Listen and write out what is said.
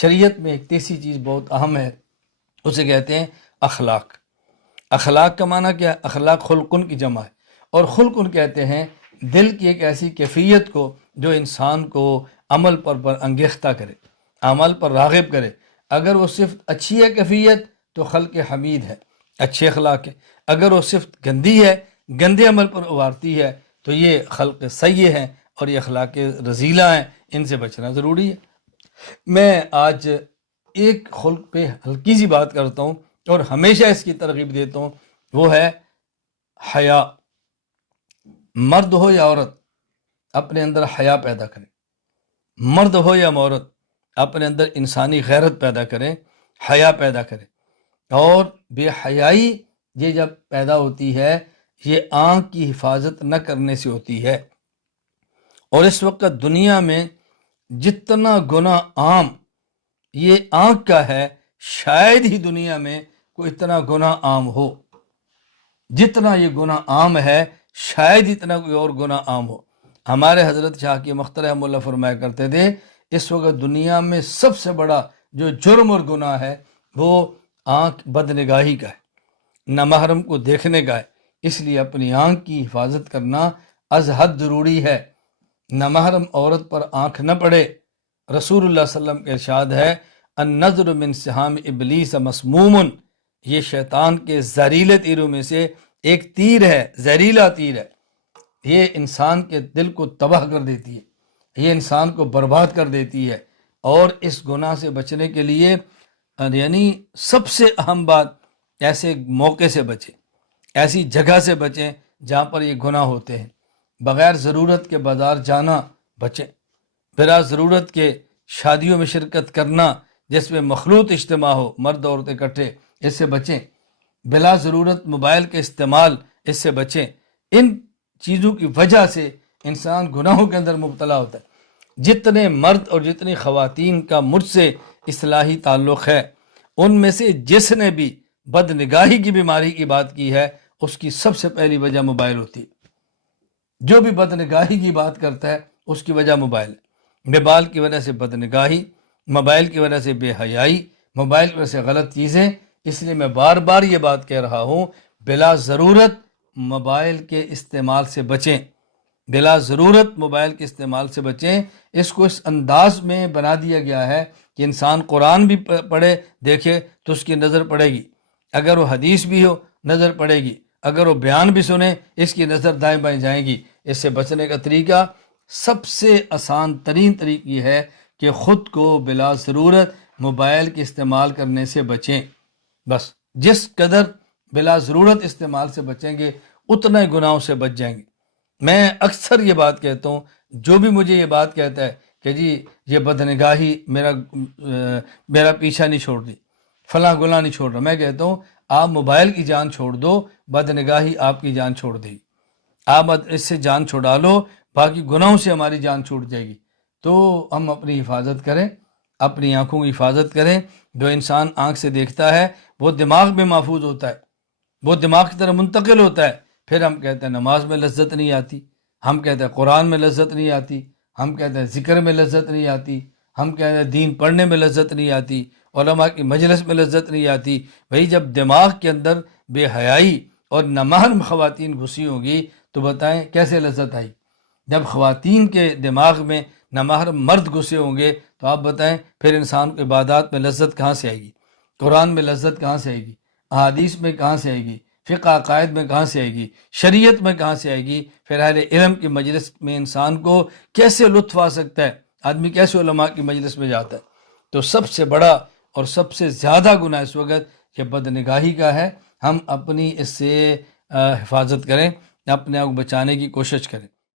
شریعت میں ایک تیسری چیز بہت اہم ہے، اسے کہتے ہیں اخلاق۔ اخلاق کا معنی کیا ہے؟ اخلاق خلقن کی جمع ہے، اور خلقن کہتے ہیں دل کی ایک ایسی کیفیت کو جو انسان کو عمل پر انگیختہ کرے، عمل پر راغب کرے۔ اگر وہ صرف اچھی ہے کیفیت تو خلق حمید ہے، اچھے اخلاق ہے۔ اگر وہ صرف گندی ہے، گندے عمل پر ابھارتی ہے، تو یہ خلق سیئ ہیں اور یہ اخلاق رذیلہ ہیں، ان سے بچنا ضروری ہے۔ میں آج ایک خلق پہ ہلکی سی بات کرتا ہوں اور ہمیشہ اس کی ترغیب دیتا ہوں، وہ ہے حیا۔ مرد ہو یا عورت اپنے اندر حیا پیدا کریں، مرد ہو یا عورت اپنے اندر انسانی غیرت پیدا کریں، حیا پیدا کریں۔ اور بے حیائی یہ جب پیدا ہوتی ہے، یہ آنکھ کی حفاظت نہ کرنے سے ہوتی ہے۔ اور اس وقت دنیا میں جتنا گناہ عام یہ آنکھ کا ہے، شاید ہی دنیا میں کوئی اتنا گناہ عام ہو۔ جتنا یہ گناہ عام ہے شاید اتنا کوئی اور گناہ عام ہو۔ ہمارے حضرت شاہ کی مختار رحمہ اللہ فرمایا کرتے تھے، اس وقت دنیا میں سب سے بڑا جو جرم اور گناہ ہے وہ آنکھ بدنگاہی کا ہے، نامحرم کو دیکھنے کا ہے۔ اس لیے اپنی آنکھ کی حفاظت کرنا از حد ضروری ہے۔ نامحرم عورت پر آنکھ نہ پڑے۔ رسول اللہ صلی اللہ علیہ وسلم کا ارشاد ہے، النظر من سہام ابلیس مسموم، یہ شیطان کے زہریلے تیروں میں سے ایک تیر ہے، زہریلا تیر ہے۔ یہ انسان کے دل کو تباہ کر دیتی ہے، یہ انسان کو برباد کر دیتی ہے۔ اور اس گناہ سے بچنے کے لیے یعنی سب سے اہم بات، ایسے موقع سے بچیں، ایسی جگہ سے بچیں جہاں پر یہ گناہ ہوتے ہیں۔ بغیر ضرورت کے بازار جانا بچیں، بلا ضرورت کے شادیوں میں شرکت کرنا جس میں مخلوط اجتماع ہو، مرد عورت اکٹھے، اس سے بچیں۔ بلا ضرورت موبائل کے استعمال، اس سے بچیں۔ ان چیزوں کی وجہ سے انسان گناہوں کے اندر مبتلا ہوتا ہے۔ جتنے مرد اور جتنی خواتین کا مجھ سے اصلاحی تعلق ہے، ان میں سے جس نے بھی بد نگاہی کی بیماری کی بات کی ہے، اس کی سب سے پہلی وجہ موبائل ہوتی ہے۔ جو بھی بد نگاہی کی بات کرتا ہے اس کی وجہ موبائل ہے۔ موبائل کی وجہ سے بد نگاہی، موبائل کی وجہ سے بے حیائی، موبائل کی وجہ سے غلط چیزیں۔ اس لیے میں بار بار یہ بات کہہ رہا ہوں، بلا ضرورت موبائل کے استعمال سے بچیں، بلا ضرورت موبائل کے استعمال سے بچیں۔ اس کو اس انداز میں بنا دیا گیا ہے کہ انسان قرآن بھی پڑھے دیکھے تو اس کی نظر پڑے گی، اگر وہ حدیث بھی ہو نظر پڑے گی، اگر وہ بیان بھی سنے اس کی نظر دائیں بائیں جائیں گی۔ اس سے بچنے کا طریقہ، سب سے آسان ترین طریقہ یہ ہے کہ خود کو بلا ضرورت موبائل کے استعمال کرنے سے بچیں۔ بس جس قدر بلا ضرورت استعمال سے بچیں گے اتنا ہی گناہوں سے بچ جائیں گے۔ میں اکثر یہ بات کہتا ہوں، جو بھی مجھے یہ بات کہتا ہے کہ جی یہ بدنگاہی میرا پیچھا نہیں چھوڑ دی، فلاں گناہ نہیں چھوڑ رہا، میں کہتا ہوں آپ موبائل کی جان چھوڑ دو، بدنگاہی آپ کی جان چھوڑ دے گی۔ آپ اس سے جان چھڑا لو، باقی گناہوں سے ہماری جان چھوٹ جائے گی۔ تو ہم اپنی حفاظت کریں، اپنی آنکھوں کی حفاظت کریں۔ جو انسان آنکھ سے دیکھتا ہے وہ دماغ میں محفوظ ہوتا ہے، وہ دماغ کی طرح منتقل ہوتا ہے۔ پھر ہم کہتے ہیں نماز میں لذت نہیں آتی، ہم کہتے ہیں قرآن میں لذت نہیں آتی، ہم کہتے ہیں ذکر میں لذت نہیں آتی، ہم کہتے ہیں دین پڑھنے میں لذت نہیں آتی، علماء کی مجلس میں لذت نہیں آتی۔ بھئی جب دماغ کے اندر بے حیائی اور نامحرم خواتین گھسی ہوگی تو بتائیں کیسے لذت آئی؟ جب خواتین کے دماغ میں نامحرم مرد گھسے ہوں گے تو آپ بتائیں پھر انسان کو عبادات میں لذت کہاں سے آئے گی؟ قرآن میں لذت کہاں سے آئے گی؟ احادیث میں کہاں سے آئے گی؟ فقہ عقائد میں کہاں سے آئے گی؟ شریعت میں کہاں سے آئے گی؟ پھر اہل علم کی مجلس میں انسان کو کیسے لطف آ سکتا ہے؟ آدمی کیسے علماء کی مجلس میں جاتا ہے؟ تو سب سے بڑا اور سب سے زیادہ گناہ اس وقت یہ بدنگاہی کا ہے۔ ہم اپنی اس سے حفاظت کریں، اپنے آپ کو بچانے کی کوشش کریں۔